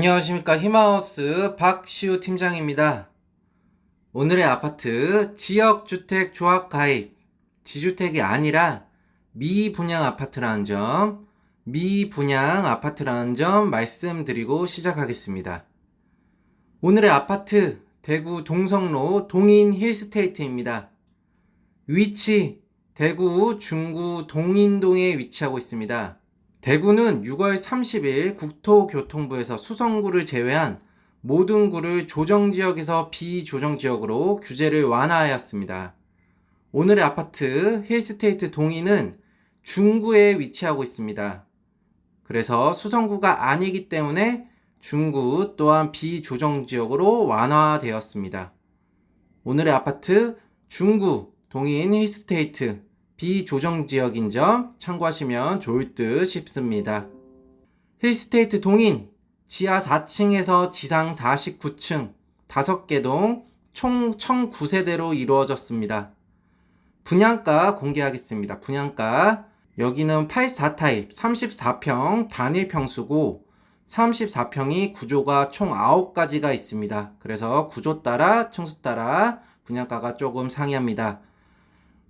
안녕하십니까 히마우스 박시우 팀장입니다. 오늘의 아파트 지역주택 조합 가입 지주택이 아니라 미분양 아파트라는 점 미분양 아파트라는 점 말씀드리고 시작하겠습니다. 오늘의 아파트 대구 동성로 동인 힐스테이트입니다. 위치 대구 중구 동인동에 위치하고 있습니다. 대구는 6월 30일 국토교통부에서 수성구를 제외한 모든 구를 조정지역에서 비조정지역으로 규제를 완화하였습니다. 오늘의 아파트 힐스테이트 동인은 중구에 위치하고 있습니다. 그래서 수성구가 아니기 때문에 중구 또한 비조정지역으로 완화되었습니다. 오늘의 아파트 중구 동인 힐스테이트 비조정 지역인 점 참고하시면 좋을 듯 싶습니다. 힐스테이트 동인 지하 4층에서 지상 49층 5개 동 총 1009세대로 이루어졌습니다. 분양가 공개하겠습니다. 분양가 여기는 84타입 34평 단일 평수고 34평이 구조가 총 9가지가 있습니다. 그래서 구조 따라 층수 따라 분양가가 조금 상이합니다.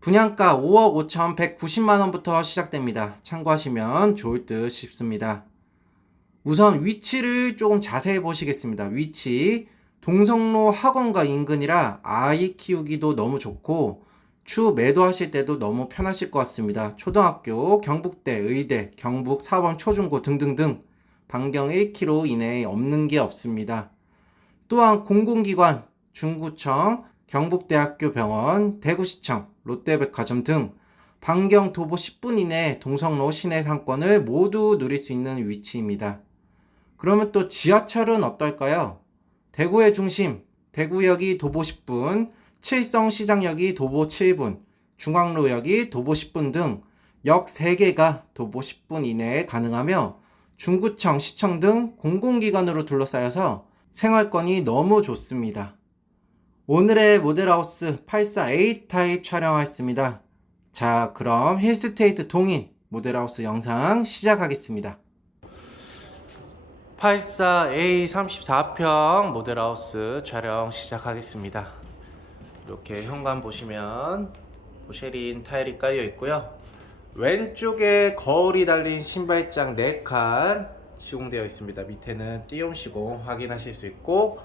분양가 5억 5,190만 원부터 시작됩니다. 참고하시면 좋을 듯 싶습니다. 우선 위치를 조금 자세히 보시겠습니다. 위치 동성로 학원과 인근이라 아이 키우기도 너무 좋고 추 매도하실 때도 너무 편하실 것 같습니다. 초등학교, 경북대, 의대, 경북, 사범, 초중고 등등등 반경 1km 이내에 없는 게 없습니다. 또한 공공기관, 중구청, 경북대학교 병원, 대구시청, 롯데백화점 등 반경 도보 10분 이내 동성로 시내 상권을 모두 누릴 수 있는 위치입니다. 그러면 또 지하철은 어떨까요? 대구의 중심, 대구역이 도보 10분, 칠성 시장역이 도보 7분, 중앙로역이 도보 10분 등 역 3개가 도보 10분 이내에 가능하며 중구청, 시청 등 공공기관으로 둘러싸여서 생활권이 너무 좋습니다. 오늘의 모델하우스 84A 타입 촬영하였습니다. 자, 그럼 힐스테이트 동인 모델하우스 영상 시작하겠습니다. 84A 34평 모델하우스 촬영 시작하겠습니다. 이렇게 현관 보시면 보쉐린 타일이 깔려 있고요. 왼쪽에 거울이 달린 신발장 4칸 시공되어 있습니다. 밑에는 띄움 시공 확인하실 수 있고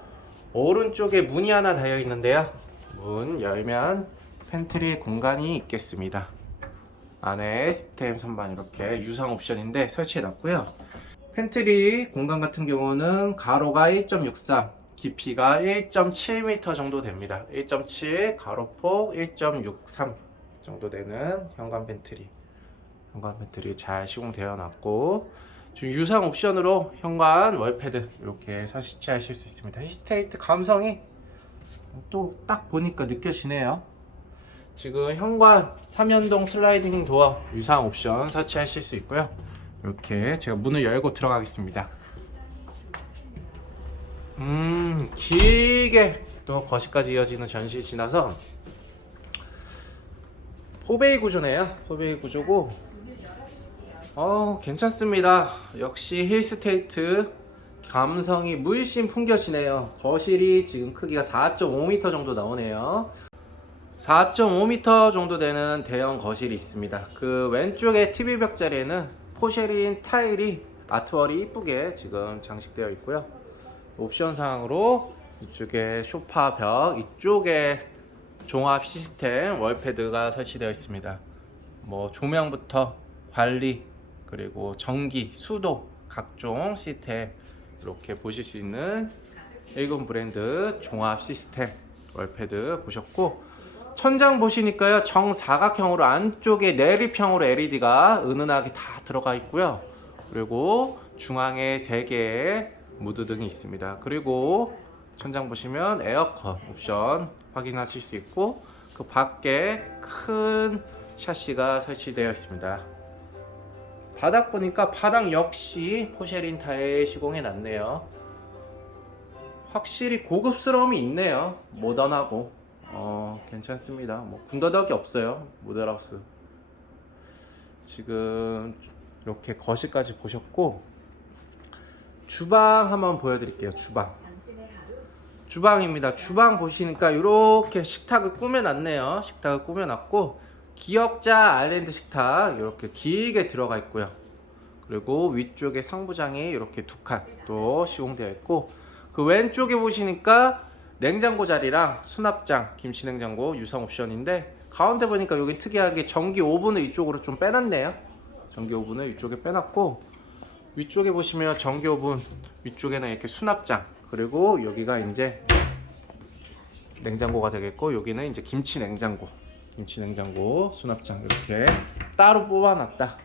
오른쪽에 문이 하나 달려 있는데요. 문 열면 팬트리 공간이 있겠습니다. 안에 스템 선반 이렇게 유상 옵션인데 설치해 놨고요. 팬트리 공간 같은 경우는 가로가 1.63, 깊이가 1.7m 정도 됩니다. 1.7 가로폭 1.63 정도 되는 현관 팬트리. 현관 팬트리 잘 시공되어 놨고 지금 유상 옵션으로 현관 월패드 이렇게 설치하실 수 있습니다. 히스테이트 감성이 또 딱 보니까 느껴지네요. 지금 현관 3연동 슬라이딩 도어 유상 옵션 설치하실 수 있고요. 이렇게 제가 문을 열고 들어가겠습니다. 음 길게 또 거실까지 이어지는 전실 지나서 포베이 구조네요. 포베이 구조고 어 괜찮습니다. 역시 힐스테이트 감성이 물씬 풍겨지네요. 거실이 지금 크기가 4.5m 정도 나오네요. 4.5m 정도 되는 대형 거실이 있습니다. 그 왼쪽에 TV 벽 자리에는 포쉐린 타일이 아트월이 이쁘게 지금 장식되어 있고요. 옵션 사항으로 이쪽에 소파 벽, 이쪽에 종합 시스템 월패드가 설치되어 있습니다. 뭐 조명부터 관리 그리고 전기, 수도 각종 시스템 이렇게 보실 수 있는 일본 브랜드 종합 시스템 월패드 보셨고 천장 보시니까요 정사각형으로 안쪽에 내립형으로 LED가 은은하게 다 들어가 있고요. 그리고 중앙에 3개의 무드등이 있습니다. 그리고 천장 보시면 에어컨 옵션 확인하실 수 있고 그 밖에 큰 샤시가 설치되어 있습니다 바닥 보니까 바닥 역시 포쉐린 타일 시공해 놨네요 확실히 고급스러움이 있네요 모던하고 어 괜찮습니다 뭐 군더더기 없어요 모델하우스 지금 이렇게 거실까지 보셨고 주방 한번 보여드릴게요. 주방. 주방입니다. 주방 보시니까 이렇게 식탁을 꾸며놨네요. 식탁을 꾸며놨고 기역자 아일랜드 식탁 이렇게 길게 들어가 있고요. 그리고 위쪽에 상부장이 이렇게 두 칸 또 시공되어 있고 그 왼쪽에 보시니까 냉장고 자리랑 수납장 김치 냉장고 유상 옵션인데 가운데 보니까 여기 특이하게 전기 오븐을 이쪽으로 좀 빼놨네요. 전기 오븐을 이쪽에 빼놨고 위쪽에 보시면 전기 오븐 위쪽에는 이렇게 수납장 그리고 여기가 이제 냉장고가 되겠고 여기는 이제 김치 냉장고 김치 냉장고 수납장 이렇게 따로 뽑아놨다.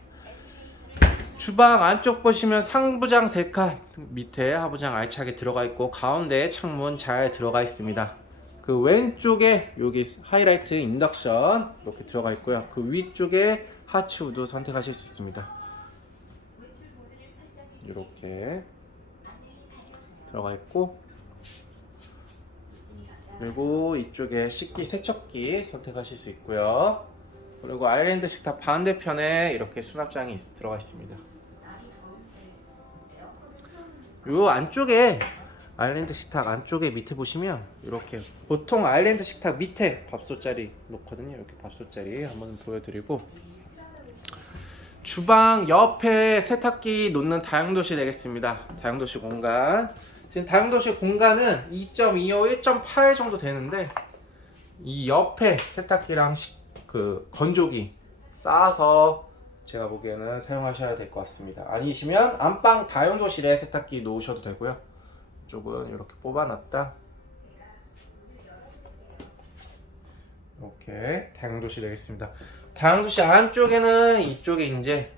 주방 안쪽 보시면 상부장 3칸 밑에 하부장 알차게 들어가 있고 가운데 창문 잘 들어가 있습니다. 그 왼쪽에 여기 하이라이트 인덕션 이렇게 들어가 있고요. 그 위쪽에 하츠우드 선택하실 수 있습니다. 이렇게 들어가 있고 그리고 이쪽에 식기 세척기 선택하실 수 있고요 그리고 아일랜드 식탁 반대편에 이렇게 수납장이 있- 들어가 있습니다 요 안쪽에 아일랜드 식탁 안쪽에 밑에 보시면 이렇게 보통 아일랜드 식탁 밑에 밥솥자리 놓거든요 이렇게 밥솥자리 한번 보여드리고 주방 옆에 세탁기 놓는 다용도실 되겠습니다. 다용도실 공간. 지금 다용도실 공간은 2.25, 1.8 정도 되는데 이 옆에 세탁기랑 식- 그 건조기 쌓아서 제가 보기에는 사용하셔야 될 것 같습니다. 아니시면 안방 다용도실에 세탁기 놓으셔도 되고요. 이쪽은 이렇게 뽑아놨다. 이렇게 다용도실 되겠습니다. 다용도실 안쪽에는 이쪽에 이제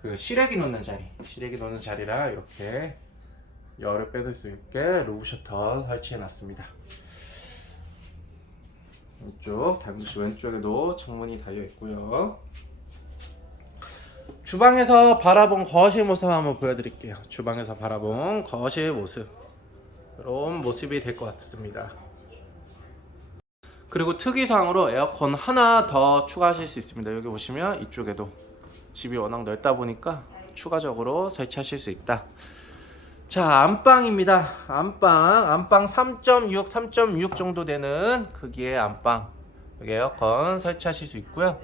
그 시래기 놓는 자리, 시래기 놓는 자리라 이렇게 열을 빼들 수 있게 로브 셔터 설치해 놨습니다. 이쪽 다용도실 왼쪽에도 창문이 달려 있고요. 주방에서 바라본 거실 모습 한번 보여드릴게요. 주방에서 바라본 거실 모습 이런 모습이 될 것 같습니다. 그리고 특이사항으로 에어컨 하나 더 추가하실 수 있습니다. 여기 보시면 이쪽에도 집이 워낙 넓다 보니까 추가적으로 설치하실 수 있다. 자, 안방입니다. 안방, 안방 3.6, 3.6 정도 되는 크기의 안방. 여기 에어컨 설치하실 수 있고요.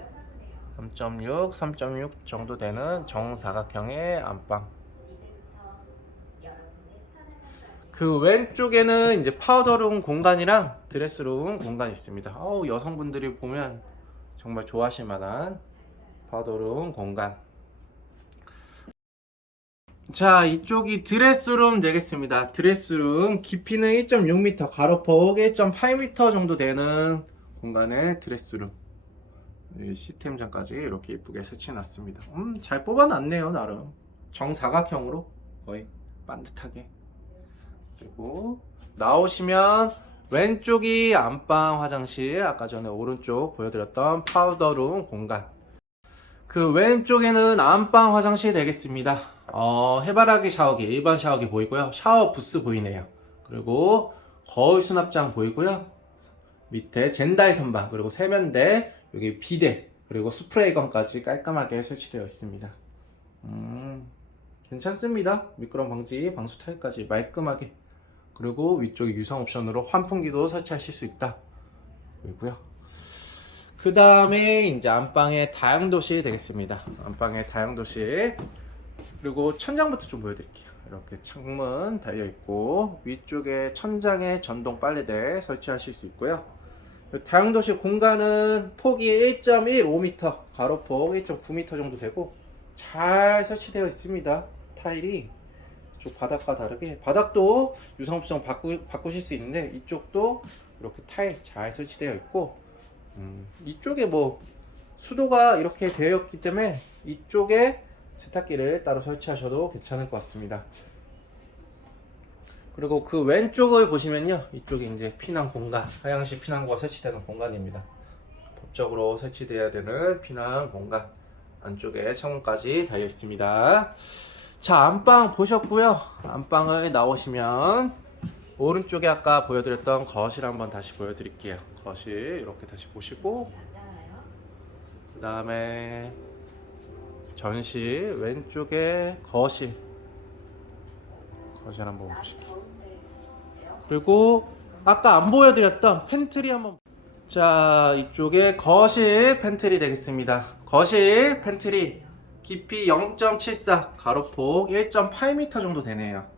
3.6, 3.6 정도 되는 정사각형의 안방. 그 왼쪽에는 이제 파우더룸 공간이랑 드레스룸 공간이 있습니다. 어우, 여성분들이 보면 정말 좋아하실 만한 파우더룸 공간. 자, 이쪽이 드레스룸 되겠습니다. 드레스룸 깊이는 1.6m, 가로폭 1.8m 정도 되는 공간의 드레스룸. 이 시스템장까지 이렇게 이쁘게 설치해 놨습니다. 음, 잘 뽑아놨네요, 나름. 정사각형으로 거의 반듯하게. 그리고 나오시면 왼쪽이 안방 화장실 아까 전에 오른쪽 보여드렸던 파우더룸 공간 그 왼쪽에는 안방 화장실 되겠습니다. 어, 해바라기 샤워기 일반 샤워기 보이고요. 샤워 부스 보이네요. 그리고 거울 수납장 보이고요. 밑에 젠다이 선반 그리고 세면대 여기 비데 그리고 스프레이건까지 깔끔하게 설치되어 있습니다. 음, 괜찮습니다. 미끄럼 방지 방수 타일까지 말끔하게. 그리고 위쪽에 유상 옵션으로 환풍기도 설치하실 수 있다. 보이고요. 그 다음에 이제 안방의 다용도실 되겠습니다. 안방의 다용도실 그리고 천장부터 좀 보여드릴게요. 이렇게 창문 달려 있고 위쪽에 천장에 전동 빨래대 설치하실 수 있고요. 이 다용도실 공간은 폭이 1.15m, 가로폭 1.9m 정도 되고 잘 설치되어 있습니다. 타일이 이쪽 바닥과 다르게 바닥도 유상옵션 바꾸, 바꾸실 수 있는데 이쪽도 이렇게 타일 잘 설치되어 있고 음, 이쪽에 뭐 수도가 이렇게 되어 있기 때문에 이쪽에 세탁기를 따로 설치하셔도 괜찮을 것 같습니다. 그리고 그 왼쪽을 보시면요 이쪽에 이제 피난 공간 하향식 피난구가 설치되는 공간입니다. 법적으로 설치되어야 되는 피난 공간 안쪽에 창문까지 달려 있습니다. 자 안방 보셨고요 안방을 나오시면 오른쪽에 아까 보여드렸던 거실 한번 다시 보여드릴게요. 거실 이렇게 다시 보시고 그 다음에 전실 왼쪽에 거실. 거실 한번 보실게요. 그리고 아까 안 보여드렸던 팬트리 한번. 자 이쪽에 거실 팬트리 되겠습니다. 거실 팬트리 깊이 0.74 가로폭 1.8m 정도 되네요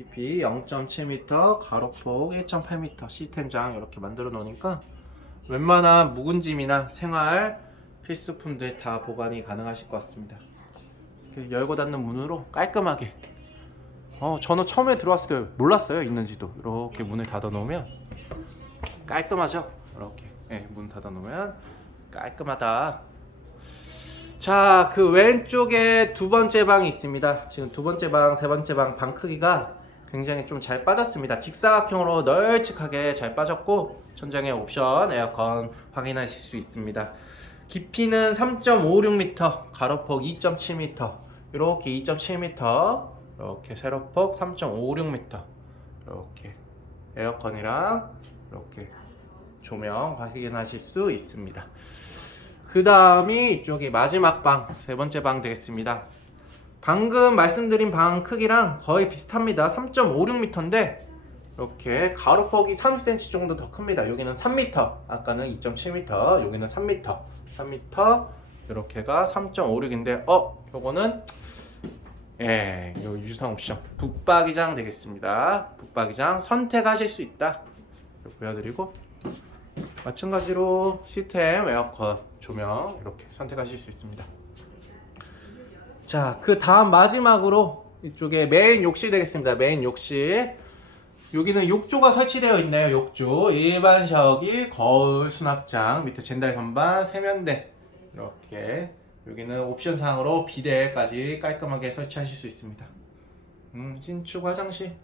깊이 0.7m 가로폭 1.8m 시스템장 이렇게 만들어 놓으니까 웬만한 묵은 짐이나 생활 필수품들 다 보관이 가능하실 것 같습니다. 열고 닫는 문으로 깔끔하게. 어, 저는 처음에 들어왔을 때 몰랐어요 있는지도. 이렇게 문을 닫아 놓으면. 깔끔하죠? 이렇게. 예, 문 닫아 놓으면 깔끔하다. 자 그 왼쪽에 두 번째 방이 있습니다. 지금 두 번째 방 세 번째 방 방 크기가 굉장히 좀 잘 빠졌습니다 직사각형으로 널찍하게 잘 빠졌고 천장에 옵션 에어컨 확인하실 수 있습니다 깊이는 3.56m 가로폭 2.7m 이렇게 2.7m 이렇게 세로폭 3.56m 이렇게 에어컨이랑 이렇게 조명 확인하실 수 있습니다. 그 다음이 이쪽이 마지막 방, 세 번째 방 되겠습니다. 방금 말씀드린 방 크기랑 거의 비슷합니다. 3.56m인데 이렇게 가로폭이 30cm 정도 더 큽니다. 여기는 3m, 아까는 2.7m, 여기는 3m, 3m 이렇게가 3.56인데 어, 요거는 예, 요 유성 옵션 북박이장 되겠습니다. 북박이장 선택하실 수 있다. 보여드리고 마찬가지로 시스템 에어컨 조명 이렇게 선택하실 수 있습니다. 자, 그 다음 마지막으로 이쪽에 메인 욕실 되겠습니다. 메인 욕실. 여기는 욕조가 설치되어 있네요. 욕조 일반 샤워기, 거울 수납장, 밑에 젠달 선반, 세면대 이렇게 여기는 옵션 상으로 비데까지 깔끔하게 설치하실 수 있습니다. 음, 신축 화장실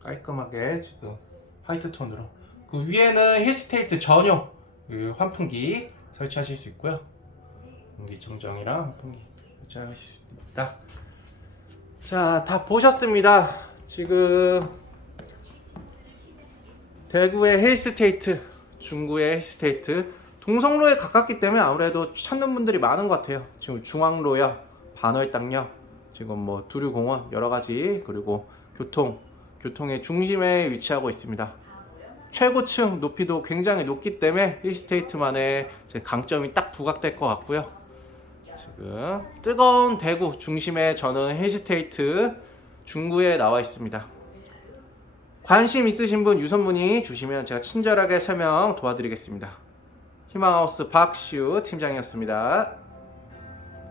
깔끔하게 지금 화이트 톤으로 그 위에는 힐스테이트 전용 그 환풍기 설치하실 수 있고요. 공기 청정이랑 환풍기 수 있다. 자, 다 보셨습니다. 지금 대구의 힐스테이트, 중구의 힐스테이트, 동성로에 가깝기 때문에 아무래도 찾는 분들이 많은 것 같아요. 지금 중앙로역, 반월당역, 지금 뭐 두류공원 여러 가지 그리고 교통, 교통의 중심에 위치하고 있습니다. 최고층 높이도 굉장히 높기 때문에 힐스테이트만의 강점이 딱 부각될 것 같고요. 지금 뜨거운 대구 중심에 저는 힐스테이트 중구에 나와 있습니다. 관심 있으신 분 유선 문의 주시면 제가 친절하게 설명 도와드리겠습니다. 희망하우스 박시우 팀장이었습니다.